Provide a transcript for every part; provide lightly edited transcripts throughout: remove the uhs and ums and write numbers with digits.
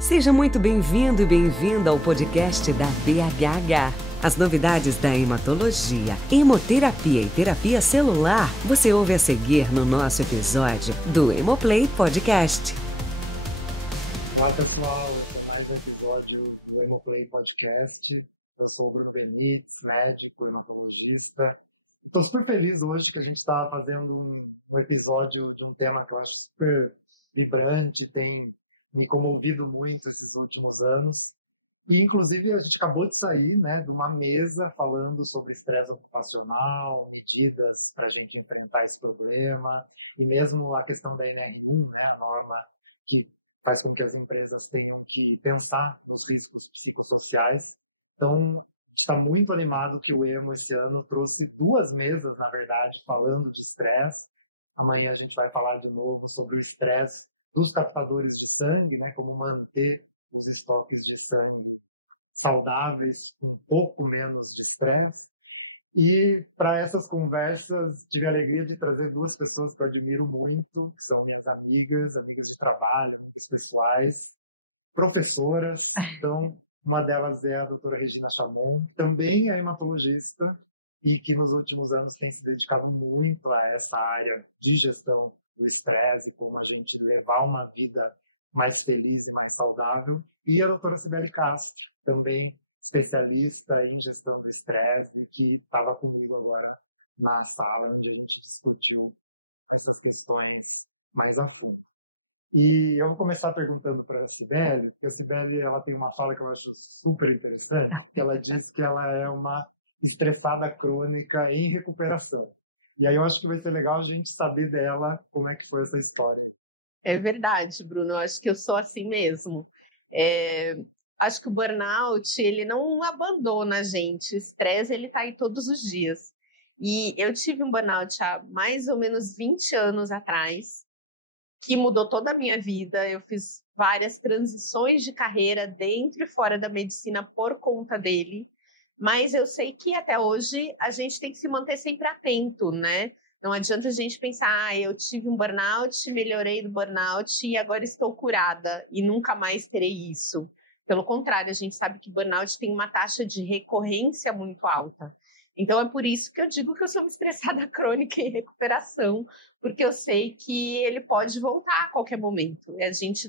Seja muito bem-vindo e bem-vinda ao podcast da BHH. As novidades da hematologia, hemoterapia e terapia celular você ouve a seguir no nosso episódio do Hemoplay Podcast. Olá pessoal, esse é mais um episódio do Hemoplay Podcast. Eu sou o Bruno Benites, médico, hematologista. Estou super feliz hoje que a gente está fazendo um episódio de um tema que eu acho super vibrante, tem me comovido muito esses últimos anos. E, inclusive, a gente acabou de sair, né, de uma mesa falando sobre estresse ocupacional, medidas para a gente enfrentar esse problema, e mesmo a questão da NR1, né, a norma que faz com que as empresas tenham que pensar nos riscos psicossociais. Então, está muito animado que o EMO esse ano trouxe 2 mesas, na verdade, falando de estresse. Amanhã a gente vai falar de novo sobre o estresse dos captadores de sangue, né, como manter os estoques de sangue saudáveis, com um pouco menos de estresse. E para essas conversas, tive a alegria de trazer 2 pessoas que eu admiro muito, que são minhas amigas de trabalho, pessoais, professoras. Então, uma delas é a doutora Regina Chamon, também é hematologista e que nos últimos anos tem se dedicado muito a essa área de gestão do estresse, como a gente levar uma vida mais feliz e mais saudável. E a doutora Cibele Castro, também especialista em gestão do estresse, que estava comigo agora na sala, onde a gente discutiu essas questões mais a fundo. E eu vou começar perguntando para a Cibele, porque a Cibele ela tem uma fala que eu acho super interessante, que ela diz que ela é uma estressada crônica em recuperação. E aí eu acho que vai ser legal a gente saber dela como é que foi essa história. É verdade, Bruno, eu acho que eu sou assim mesmo. Acho que o burnout, ele não abandona a gente, o estresse, ele tá aí todos os dias. E eu tive um burnout há mais ou menos 20 anos atrás, que mudou toda a minha vida. Eu fiz várias transições de carreira dentro e fora da medicina por conta dele, mas eu sei que até hoje a gente tem que se manter sempre atento, né? Não adianta a gente pensar, eu tive um burnout, melhorei do burnout e agora estou curada e nunca mais terei isso. Pelo contrário, a gente sabe que burnout tem uma taxa de recorrência muito alta. Então é por isso que eu digo que eu sou uma estressada crônica em recuperação, porque eu sei que ele pode voltar a qualquer momento. E a gente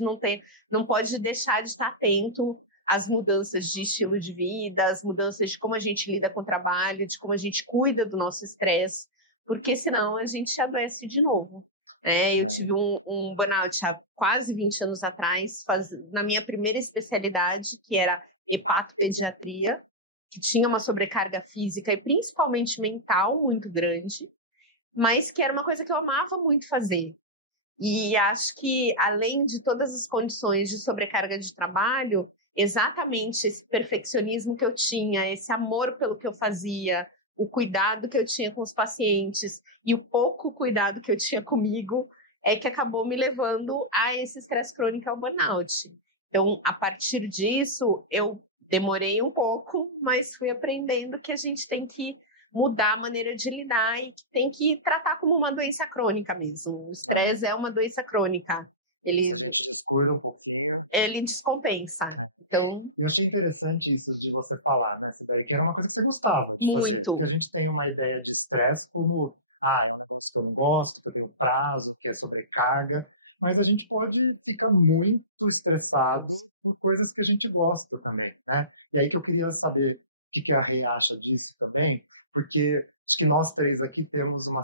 não pode deixar de estar atento às mudanças de estilo de vida, às mudanças de como a gente lida com o trabalho, de como a gente cuida do nosso estresse, porque senão a gente adoece de novo. Eu tive um burnout há quase 20 anos atrás, na minha primeira especialidade, que era hepatopediatria, que tinha uma sobrecarga física e principalmente mental muito grande, mas que era uma coisa que eu amava muito fazer. E acho que, além de todas as condições de sobrecarga de trabalho, exatamente esse perfeccionismo que eu tinha, esse amor pelo que eu fazia, o cuidado que eu tinha com os pacientes e o pouco cuidado que eu tinha comigo, é que acabou me levando a esse estresse crônico, ao burnout. Então, a partir disso, eu demorei um pouco, mas fui aprendendo que a gente tem que mudar a maneira de lidar e que tem que tratar como uma doença crônica mesmo. O estresse é uma doença crônica. Ele descuida um pouquinho. Ele descompensa. Então, eu achei interessante isso de você falar, né, Cibele, que era uma coisa que você gostava. Muito. Porque a gente tem uma ideia de estresse como, isso que eu não gosto, que eu tenho prazo, que é sobrecarga, mas a gente pode ficar muito estressado com coisas que a gente gosta também, né? E aí que eu queria saber o que a Rê acha disso também, porque acho que nós 3 aqui temos um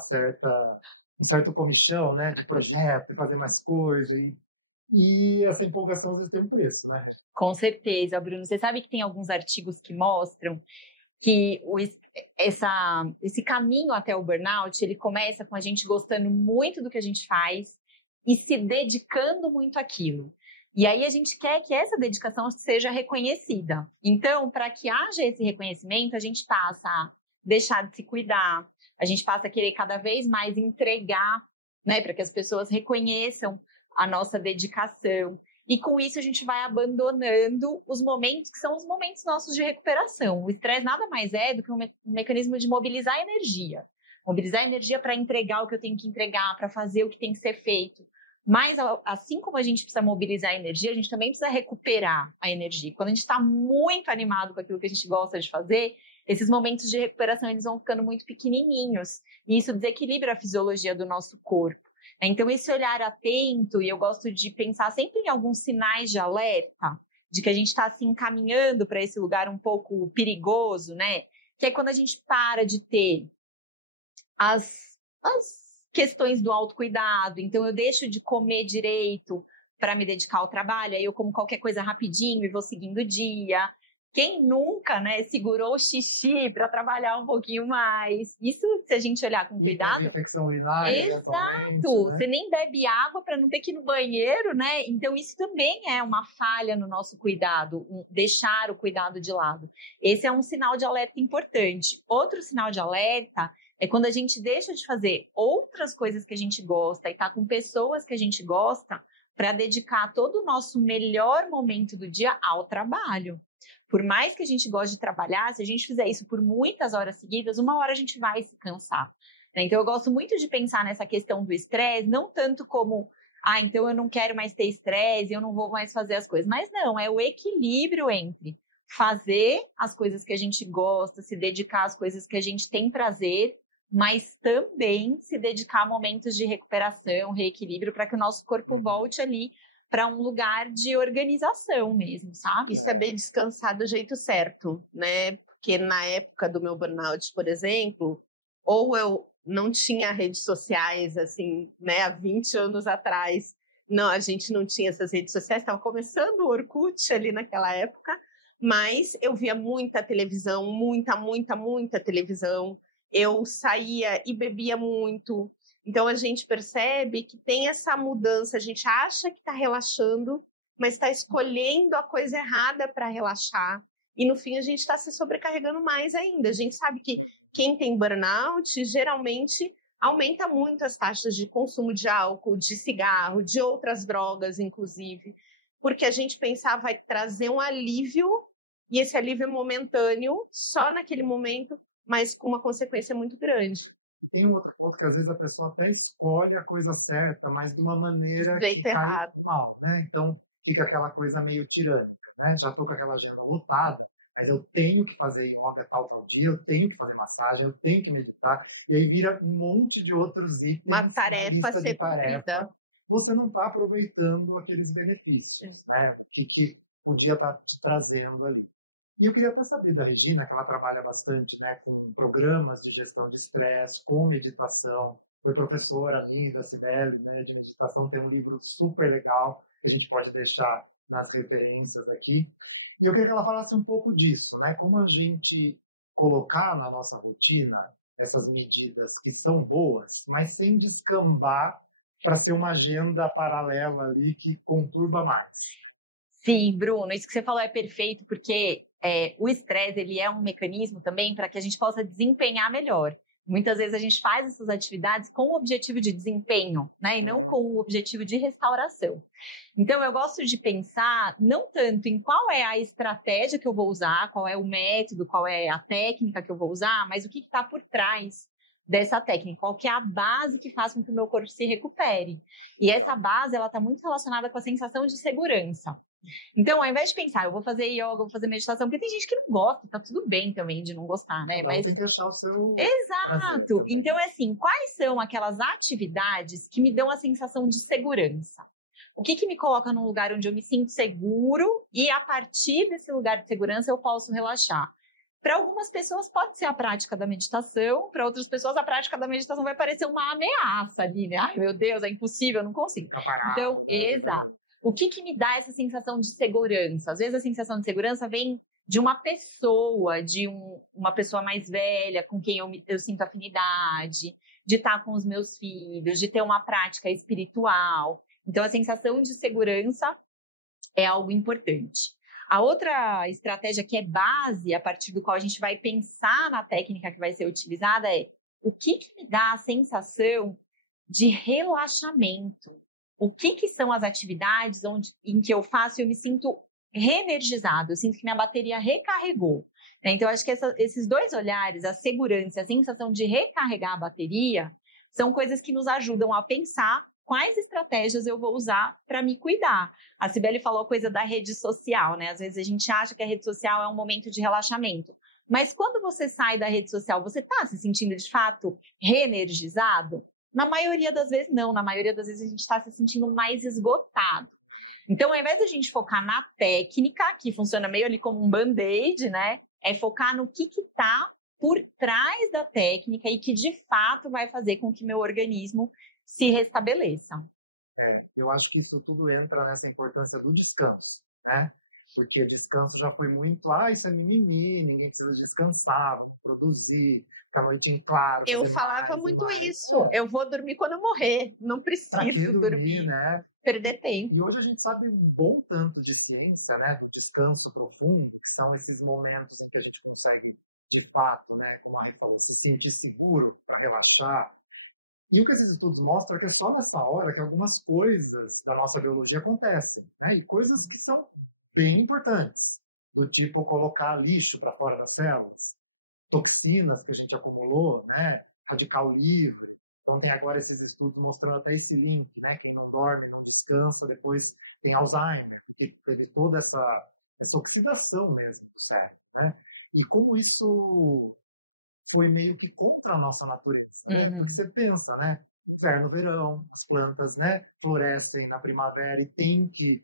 certo comichão, né, de projeto, de fazer mais coisa, e essa empolgação às vezes tem um preço, né? Com certeza, Bruno. Você sabe que tem alguns artigos que mostram que esse caminho até o burnout, ele começa com a gente gostando muito do que a gente faz e se dedicando muito àquilo. E aí a gente quer que essa dedicação seja reconhecida. Então, para que haja esse reconhecimento, a gente passa a deixar de se cuidar, a gente passa a querer cada vez mais entregar, né, para que as pessoas reconheçam a nossa dedicação. E com isso a gente vai abandonando os momentos que são os momentos nossos de recuperação. O estresse nada mais é do que um mecanismo de mobilizar energia. Mobilizar energia para entregar o que eu tenho que entregar, para fazer o que tem que ser feito. Mas, assim como a gente precisa mobilizar a energia, a gente também precisa recuperar a energia. Quando a gente está muito animado com aquilo que a gente gosta de fazer, esses momentos de recuperação eles vão ficando muito pequenininhos. E isso desequilibra a fisiologia do nosso corpo. Então, esse olhar atento, e eu gosto de pensar sempre em alguns sinais de alerta, de que a gente está se encaminhando para esse lugar um pouco perigoso, né? Que é quando a gente para de ter as questões do autocuidado. Então, eu deixo de comer direito para me dedicar ao trabalho, aí eu como qualquer coisa rapidinho e vou seguindo o dia. Quem nunca, né, segurou o xixi para trabalhar um pouquinho mais? Isso, se a gente olhar com cuidado... Infecção urinária. Exato! Né? Você nem bebe água para não ter que ir no banheiro, né? Então, isso também é uma falha no nosso cuidado, deixar o cuidado de lado. Esse é um sinal de alerta importante. Outro sinal de alerta é quando a gente deixa de fazer outras coisas que a gente gosta e está com pessoas que a gente gosta para dedicar todo o nosso melhor momento do dia ao trabalho. Por mais que a gente goste de trabalhar, se a gente fizer isso por muitas horas seguidas, uma hora a gente vai se cansar. Então, eu gosto muito de pensar nessa questão do estresse, não tanto como, então eu não quero mais ter estresse, eu não vou mais fazer as coisas. Mas não, é o equilíbrio entre fazer as coisas que a gente gosta, se dedicar às coisas que a gente tem prazer, mas também se dedicar a momentos de recuperação, reequilíbrio, para que o nosso corpo volte ali para um lugar de organização mesmo, sabe? E saber descansar do jeito certo, né? Porque na época do meu burnout, por exemplo, ou eu não tinha redes sociais, assim, né? Há 20 anos atrás, não, a gente não tinha essas redes sociais, estava começando o Orkut ali naquela época, mas eu via muita televisão, muita televisão. Eu saía e bebia muito. Então, a gente percebe que tem essa mudança. A gente acha que está relaxando, mas está escolhendo a coisa errada para relaxar. E, no fim, a gente está se sobrecarregando mais ainda. A gente sabe que quem tem burnout, geralmente, aumenta muito as taxas de consumo de álcool, de cigarro, de outras drogas, inclusive. Porque a gente pensava vai trazer um alívio, e esse alívio é momentâneo, só naquele momento, mas com uma consequência muito grande. Tem um outro ponto que às vezes a pessoa até escolhe a coisa certa, mas de uma maneira que cai mal, né? Então fica aquela coisa meio tirânica, né? Já estou com aquela agenda lotada, mas eu tenho que fazer yoga tal dia, eu tenho que fazer massagem, eu tenho que meditar, e aí vira um monte de outros itens. Uma tarefa a ser cumprida. Você não está aproveitando aqueles benefícios, né? Que podia estar te trazendo ali. E eu queria até saber da Regina, que ela trabalha bastante, né, com programas de gestão de estresse, com meditação. Foi professora minha da Cibele, né, de meditação, tem um livro super legal que a gente pode deixar nas referências aqui. E eu queria que ela falasse um pouco disso, né, como a gente colocar na nossa rotina essas medidas que são boas, mas sem descambar para ser uma agenda paralela ali que conturba mais. Sim, Bruno, isso que você falou é perfeito, porque o estresse ele é um mecanismo também para que a gente possa desempenhar melhor. Muitas vezes a gente faz essas atividades com o objetivo de desempenho, né, e não com o objetivo de restauração. Então, eu gosto de pensar não tanto em qual é a estratégia que eu vou usar, qual é o método, qual é a técnica que eu vou usar, mas o que está por trás dessa técnica, qual que é a base que faz com que o meu corpo se recupere. E essa base, ela está muito relacionada com a sensação de segurança. Então, ao invés de pensar, eu vou fazer yoga, vou fazer meditação, porque tem gente que não gosta, tá tudo bem também de não gostar, né? Mas tem que achar o seu... Exato! Então, é assim, quais são aquelas atividades que me dão a sensação de segurança? O que me coloca num lugar onde eu me sinto seguro e, a partir desse lugar de segurança, eu posso relaxar? Para algumas pessoas pode ser a prática da meditação, para outras pessoas a prática da meditação vai parecer uma ameaça ali, né? Ai, meu Deus, é impossível, eu não consigo. Então, exato. O que me dá essa sensação de segurança? Às vezes a sensação de segurança vem de uma pessoa, de uma pessoa mais velha com quem eu sinto afinidade, de estar com os meus filhos, de ter uma prática espiritual. Então, a sensação de segurança é algo importante. A outra estratégia que é base, a partir do qual a gente vai pensar na técnica que vai ser utilizada, é o que me dá a sensação de relaxamento? O que são as atividades em que eu faço e eu me sinto reenergizado, eu sinto que minha bateria recarregou. Então, acho que esses dois olhares, a segurança e a sensação de recarregar a bateria, são coisas que nos ajudam a pensar quais estratégias eu vou usar para me cuidar. A Cibele falou a coisa da rede social, né? Às vezes a gente acha que a rede social é um momento de relaxamento. Mas quando você sai da rede social, você está se sentindo, de fato, reenergizado? Na maioria das vezes, não. Na maioria das vezes, a gente está se sentindo mais esgotado. Então, ao invés de a gente focar na técnica, que funciona meio ali como um band-aid, né? É focar no que está por trás da técnica e que, de fato, vai fazer com que meu organismo se restabeleça. Eu acho que isso tudo entra nessa importância do descanso, né? Porque descanso já foi muito, isso é mimimi, ninguém precisa descansar, produzir, ficar a noite em claro. Eu falava muito isso, eu vou dormir quando eu morrer, não preciso dormir, né? Perder tempo. E hoje a gente sabe um bom tanto de ciência, né? Descanso profundo, que são esses momentos em que a gente consegue, de fato, né? Como a Rê falou, se sentir seguro para relaxar. E o que esses estudos mostram é que é só nessa hora que algumas coisas da nossa biologia acontecem, né? E coisas que são bem importantes, do tipo colocar lixo para fora das células, toxinas que a gente acumulou, né? Radical livre. Então tem agora esses estudos mostrando até esse link, né? Quem não dorme, não descansa, depois tem Alzheimer, que teve toda essa oxidação mesmo do cérebro, né? E como isso foi meio que contra a nossa natureza. Porque você pensa, né? Inverno, verão, as plantas, né? Florescem na primavera e tem que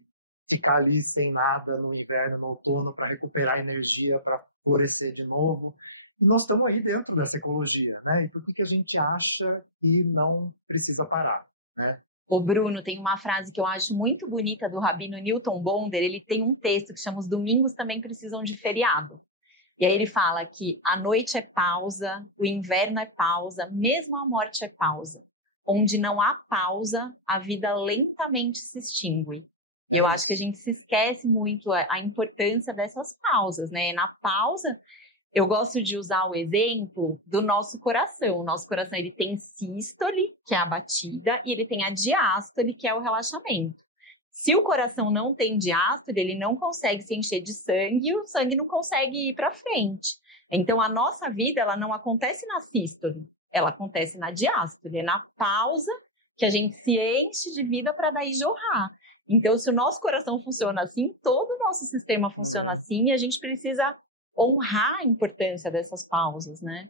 ficar ali sem nada no inverno, no outono, para recuperar energia, para florescer de novo. E nós estamos aí dentro dessa ecologia, né? E por que a gente acha que não precisa parar, né? O Bruno, tem uma frase que eu acho muito bonita do Rabino Newton Bonder. Ele tem um texto que chama Os Domingos Também Precisam de Feriado. E aí ele fala que a noite é pausa, o inverno é pausa, mesmo a morte é pausa. Onde não há pausa, a vida lentamente se extingue. E eu acho que a gente se esquece muito a importância dessas pausas, né? Na pausa, eu gosto de usar o exemplo do nosso coração. O nosso coração, ele tem sístole, que é a batida, e ele tem a diástole, que é o relaxamento. Se o coração não tem diástole, ele não consegue se encher de sangue e o sangue não consegue ir para frente. Então, a nossa vida, ela não acontece na sístole, ela acontece na diástole, é na pausa que a gente se enche de vida para daí jorrar. Então, se o nosso coração funciona assim, todo o nosso sistema funciona assim e a gente precisa honrar a importância dessas pausas, né?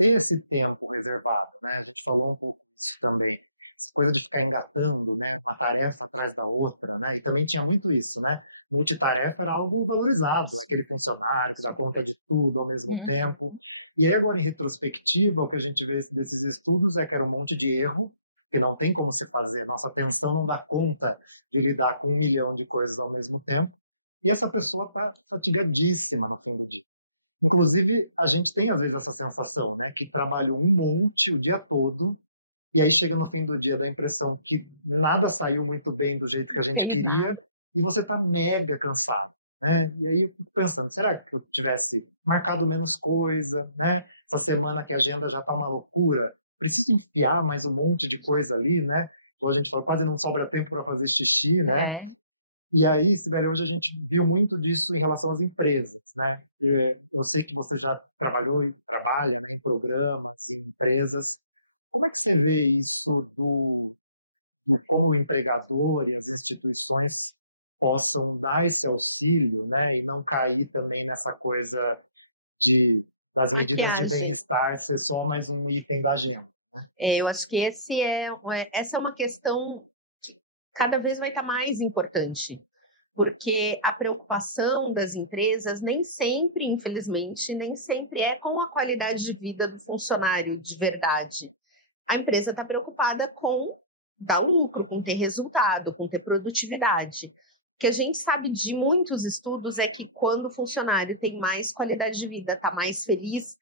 Tem esse tempo reservado, né? A gente falou um pouco disso também. Essa coisa de ficar engatando, né? Uma tarefa atrás da outra, né? E também tinha muito isso, né? Multitarefa era algo valorizado, aquele funcionário que já conta de tudo ao mesmo tempo. E aí agora, em retrospectiva, o que a gente vê desses estudos é que era um monte de erro, que não tem como se fazer. Nossa atenção não dá conta de lidar com 1 milhão de coisas ao mesmo tempo. E essa pessoa está fatigadíssima no fim do dia. Inclusive, a gente tem às vezes essa sensação, né? Que trabalhou um monte o dia todo, e aí chega no fim do dia da impressão que nada saiu muito bem do jeito que a gente queria, e você está mega cansado, né? E aí eu fico pensando, será que eu tivesse marcado menos coisa, né? Essa semana que a agenda já está uma loucura, preciso enfiar mais um monte de coisa ali, né? Como a gente falou, quase não sobra tempo para fazer xixi, né? E aí, Cibele, hoje a gente viu muito disso em relação às empresas, né? Eu sei que você já trabalhou e trabalha em programas, em empresas. Como é que você vê isso de como empregadores, instituições possam dar esse auxílio, né? E não cair também nessa coisa das medidas de bem-estar ser só mais um item da agenda? Eu acho que essa é uma questão que cada vez vai estar mais importante, porque a preocupação das empresas nem sempre, infelizmente, nem sempre é com a qualidade de vida do funcionário de verdade. A empresa está preocupada com dar lucro, com ter resultado, com ter produtividade. O que a gente sabe de muitos estudos é que quando o funcionário tem mais qualidade de vida, está mais feliz,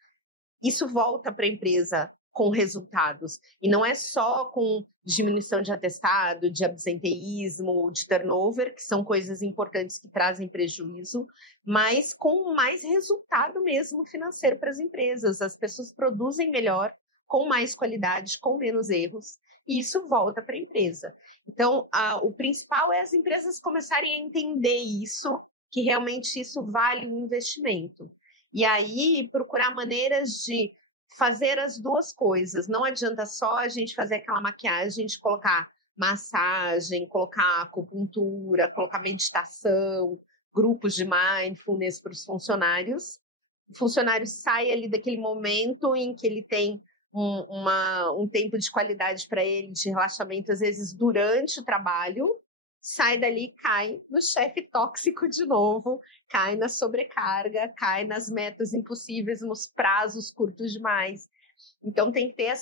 isso volta para a empresa com resultados. E não é só com diminuição de atestado, de absenteísmo, de turnover, que são coisas importantes que trazem prejuízo, mas com mais resultado mesmo financeiro para as empresas. As pessoas produzem melhor, com mais qualidade, com menos erros, e isso volta para a empresa. Então, o principal é as empresas começarem a entender isso, que realmente isso vale um investimento. E aí, procurar maneiras de fazer as duas coisas. Não adianta só a gente fazer aquela maquiagem de colocar massagem, colocar acupuntura, colocar meditação, grupos de mindfulness para os funcionários. O funcionário sai ali daquele momento em que ele tem um tempo de qualidade para ele, de relaxamento, às vezes durante o trabalho, sai dali e cai no chefe tóxico de novo, cai na sobrecarga, cai nas metas impossíveis, nos prazos curtos demais. Então tem que ter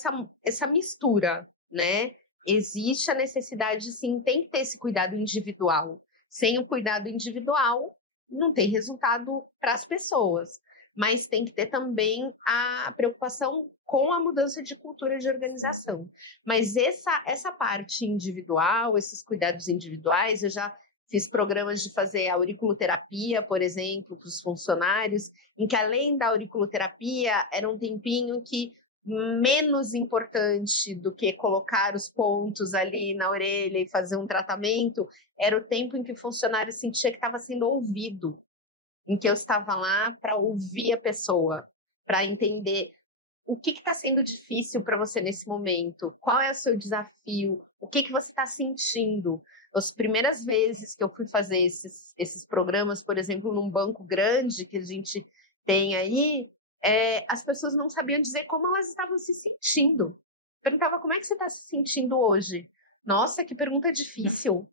essa mistura, né? Existe a necessidade, sim, tem que ter esse cuidado individual. Sem o cuidado individual, não tem resultado para as pessoas. Mas tem que ter também a preocupação com a mudança de cultura de organização. Mas essa parte individual, esses cuidados individuais, eu já fiz programas de fazer auriculoterapia, por exemplo, para os funcionários, em que além da auriculoterapia, era um tempinho que menos importante do que colocar os pontos ali na orelha e fazer um tratamento, era o tempo em que o funcionário sentia que estava sendo ouvido, em que eu estava lá para ouvir a pessoa, para entender o que está sendo difícil para você nesse momento, qual é o seu desafio, o que você está sentindo. As primeiras vezes que eu fui fazer esses programas, por exemplo, num banco grande que a gente tem aí, as pessoas não sabiam dizer como elas estavam se sentindo. Perguntava, como é que você está se sentindo hoje? Nossa, que pergunta difícil.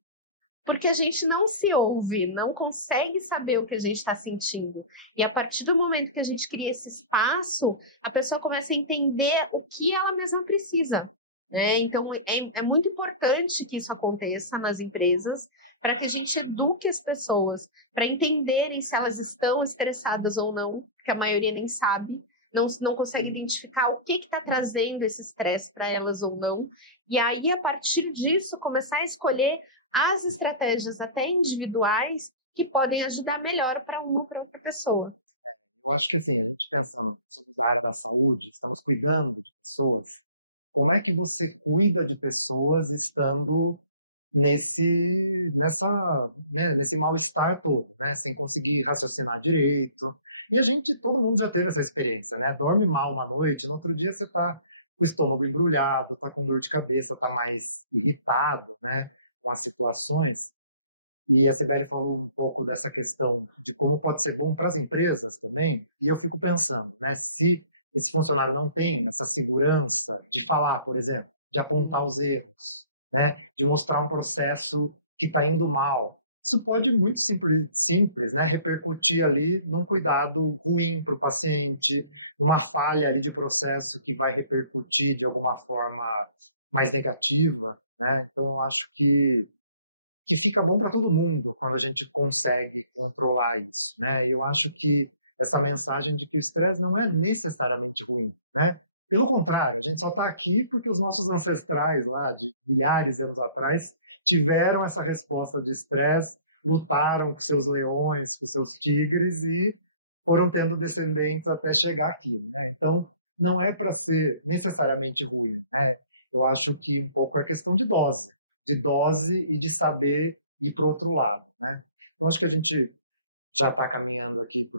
Porque a gente não se ouve, não consegue saber o que a gente está sentindo. E a partir do momento que a gente cria esse espaço, a pessoa começa a entender o que ela mesma precisa, né? Então, é muito importante que isso aconteça nas empresas, para que a gente eduque as pessoas, para entenderem se elas estão estressadas ou não, porque a maioria nem sabe, não consegue identificar o que está trazendo esse estresse para elas ou não. E aí, a partir disso, começar a escolher as estratégias até individuais que podem ajudar melhor para uma ou para outra pessoa. Eu acho que assim, a gente pensando na saúde, estamos cuidando de pessoas. Como é que você cuida de pessoas estando nesse mal-estar todo, né? Sem conseguir raciocinar direito? E todo mundo já teve essa experiência, né? Dorme mal uma noite, no outro dia você está com o estômago embrulhado, está com dor de cabeça, está mais irritado, né? Com as situações. E a Sibeli falou um pouco dessa questão de como pode ser bom para as empresas também. E eu fico pensando, né, se esse funcionário não tem essa segurança de falar, por exemplo, de apontar os erros, né, de mostrar um processo que está indo mal, isso pode muito simples, né, repercutir ali num cuidado ruim para o paciente, uma falha ali de processo que vai repercutir de alguma forma mais negativa. Né? Então, eu acho que fica bom para todo mundo quando a gente consegue controlar isso. Né? Eu acho que essa mensagem de que o estresse não é necessariamente ruim. Né? Pelo contrário, a gente só está aqui porque os nossos ancestrais, lá de milhares de anos atrás, tiveram essa resposta de estresse, lutaram com seus leões, com seus tigres e foram tendo descendentes até chegar aqui. Né? Então, não é para ser necessariamente ruim. Né? Eu acho que um pouco é questão de dose e de saber ir para o outro lado. Né? Então, acho que a gente já está caminhando aqui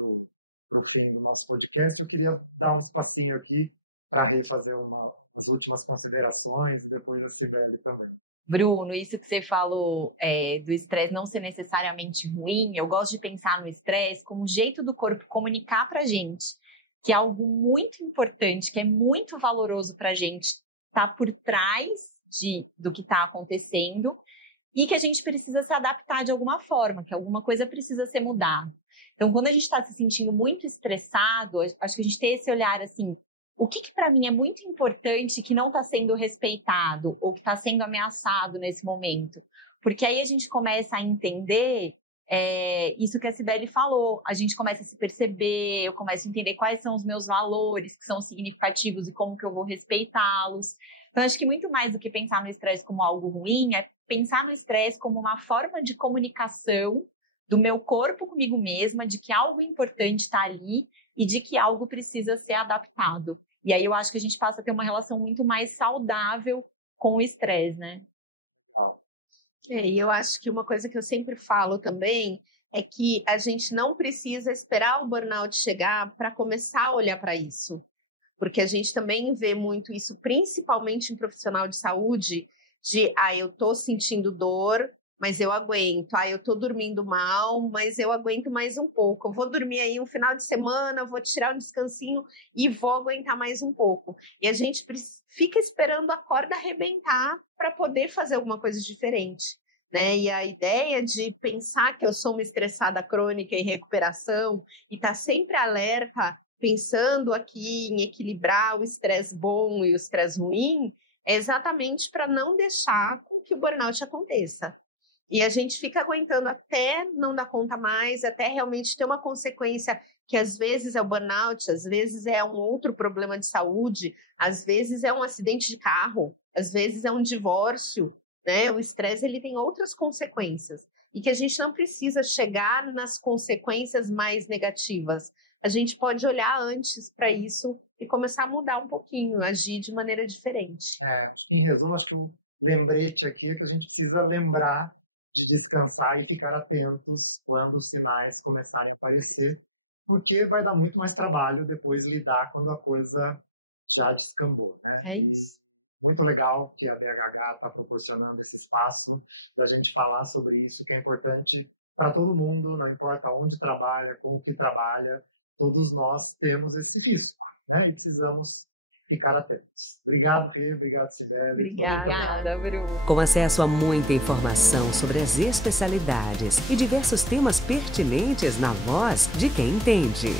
para o fim do nosso podcast. Eu queria dar um espacinho aqui para refazer as últimas considerações, depois da Sibeli também. Bruno, isso que você falou do estresse não ser necessariamente ruim, eu gosto de pensar no estresse como um jeito do corpo comunicar para a gente que é algo muito importante, que é muito valoroso para a gente, tá por trás do que está acontecendo e que a gente precisa se adaptar de alguma forma, que alguma coisa precisa ser mudada. Então, quando a gente está se sentindo muito estressado, acho que a gente tem esse olhar assim, o que para mim é muito importante que não está sendo respeitado ou que está sendo ameaçado nesse momento? Porque aí a gente começa a entender isso que a Sibeli falou, a gente começa a se perceber, eu começo a entender quais são os meus valores que são significativos e como que eu vou respeitá-los. Então, acho que muito mais do que pensar no estresse como algo ruim, é pensar no estresse como uma forma de comunicação do meu corpo comigo mesma, de que algo importante está ali e de que algo precisa ser adaptado. E aí eu acho que a gente passa a ter uma relação muito mais saudável com o estresse, né? E eu acho que uma coisa que eu sempre falo também é que a gente não precisa esperar o burnout chegar para começar a olhar para isso. Porque a gente também vê muito isso, principalmente em profissional de saúde, de, eu tô sentindo dor, mas eu aguento. Eu tô dormindo mal, mas eu aguento mais um pouco. Eu vou dormir aí um final de semana, vou tirar um descansinho e vou aguentar mais um pouco. E a gente fica esperando a corda arrebentar para poder fazer alguma coisa diferente, né? E a ideia de pensar que eu sou uma estressada crônica em recuperação e estar sempre alerta, pensando aqui em equilibrar o estresse bom e o estresse ruim, é exatamente para não deixar com que o burnout aconteça. E a gente fica aguentando até não dar conta mais, até realmente ter uma consequência que às vezes é o burnout, às vezes é um outro problema de saúde, às vezes é um acidente de carro, às vezes é um divórcio, né? O estresse ele tem outras consequências e que a gente não precisa chegar nas consequências mais negativas. A gente pode olhar antes para isso e começar a mudar um pouquinho, agir de maneira diferente. Em resumo, acho que o lembrete aqui é que a gente precisa lembrar de descansar e ficar atentos quando os sinais começarem a aparecer, porque vai dar muito mais trabalho depois lidar quando a coisa já descambou, né? É isso. Muito legal que a BHH está proporcionando esse espaço da gente falar sobre isso, que é importante para todo mundo, não importa onde trabalha, com o que trabalha, todos nós temos esse risco, né? E precisamos ficar atentos. Obrigado, Rê. Obrigado, Sibeli. Obrigada, Bruno. Com acesso a muita informação sobre as especialidades e diversos temas pertinentes na voz de quem entende.